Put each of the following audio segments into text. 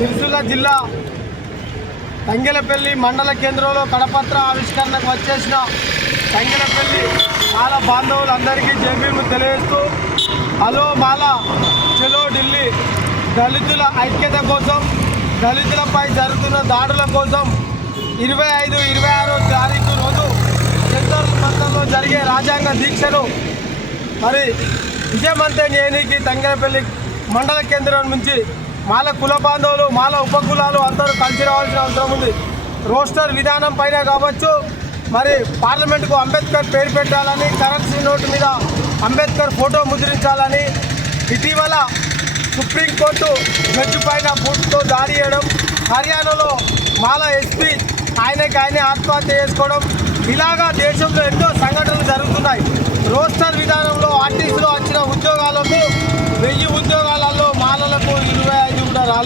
సిరిసిల్ల జిల్లా తంగెలపల్లి మండల కేంద్రంలో కడపత్ర ఆవిష్కరణకు వచ్చేసిన తంగెలపల్లి మాల బాంధవులందరికీ జేబీలు తెలియజేస్తూ హలో మాల చెలో ఢిల్లీ. దళితుల ఐక్యత కోసం దళితులపై జరుగుతున్న దాడుల కోసం ఇరవై ఐదు ఇరవై ఆరో తారీఖు రోజు సెంట్రల్ ప్రాంతంలో జరిగే రాజ్యాంగ దీక్షను మరి విజయవంతం చేయడానికి తంగేపల్లి మండల కేంద్రం నుంచి మాల కుల బాంధవులు మాల ఉపకులాలు అందరూ కలిసి రావాల్సిన అవసరం ఉంది. రోస్టర్ విధానం పైన కావచ్చు. మరి పార్లమెంటుకు అంబేద్కర్ పేరు పెట్టాలని కరెన్సీ నోటు మీద అంబేద్కర్ ఫోటో ముద్రించాలని ఇటీవల సుప్రీంకోర్టు జడ్జి పైన బూట్తో దాడి చేయడం హర్యానాలో మాల ఎస్పీ ఆయనకి ఆయనే ఆత్మహత్య చేసుకోవడం ఇలాగా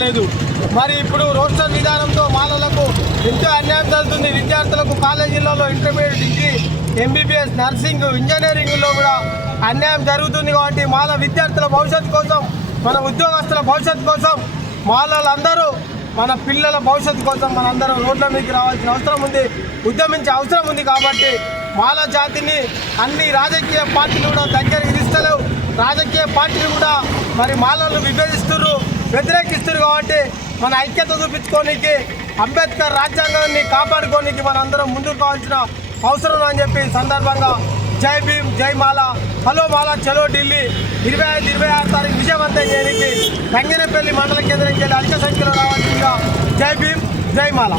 లేదు. మరి ఇప్పుడు రోస్టర్ విధానంతో మాలలకు ఎంతో అన్యాయం జరుగుతుంది. విద్యార్థులకు కాలేజీలలో ఇంటర్మీడియట్ డిగ్రీ ఎంబీబీఎస్ నర్సింగ్ ఇంజనీరింగ్లో కూడా అన్యాయం జరుగుతుంది కాబట్టి మాల విద్యార్థుల భవిష్యత్తు కోసం మన ఉద్యోగస్తుల భవిష్యత్తు కోసం మాలలందరూ మన పిల్లల భవిష్యత్తు కోసం మనందరం రోడ్ల మీదకి రావాల్సిన అవసరం ఉంది. ఉద్యమించే అవసరం ఉంది కాబట్టి మాల జాతిని అన్ని రాజకీయ పార్టీలు కూడా దగ్గరికి తీస్తలేవు. రాజకీయ పార్టీలు కూడా మరి మాలలను విభజిస్తున్నారు వ్యతిరేకిస్తున్నారు కాబట్టి మన ఐక్యత చూపించుకోనికి అంబేద్కర్ రాజ్యాంగాన్ని కాపాడుకోనికి మనందరం ముందుకు కావాల్సిన అవసరం అని చెప్పి సందర్భంగా జై భీమ్ జై మాల. హలో మాల చలో ఢిల్లీ. ఇరవై ఐదు ఇరవై ఆరు తారీఖు విజయవంతం చేయడానికి రంగనపల్లి మండల కేంద్రం వెళ్ళి అధిక సంఖ్యలో రావాల్సిందిగా జై భీమ్ జై మాల.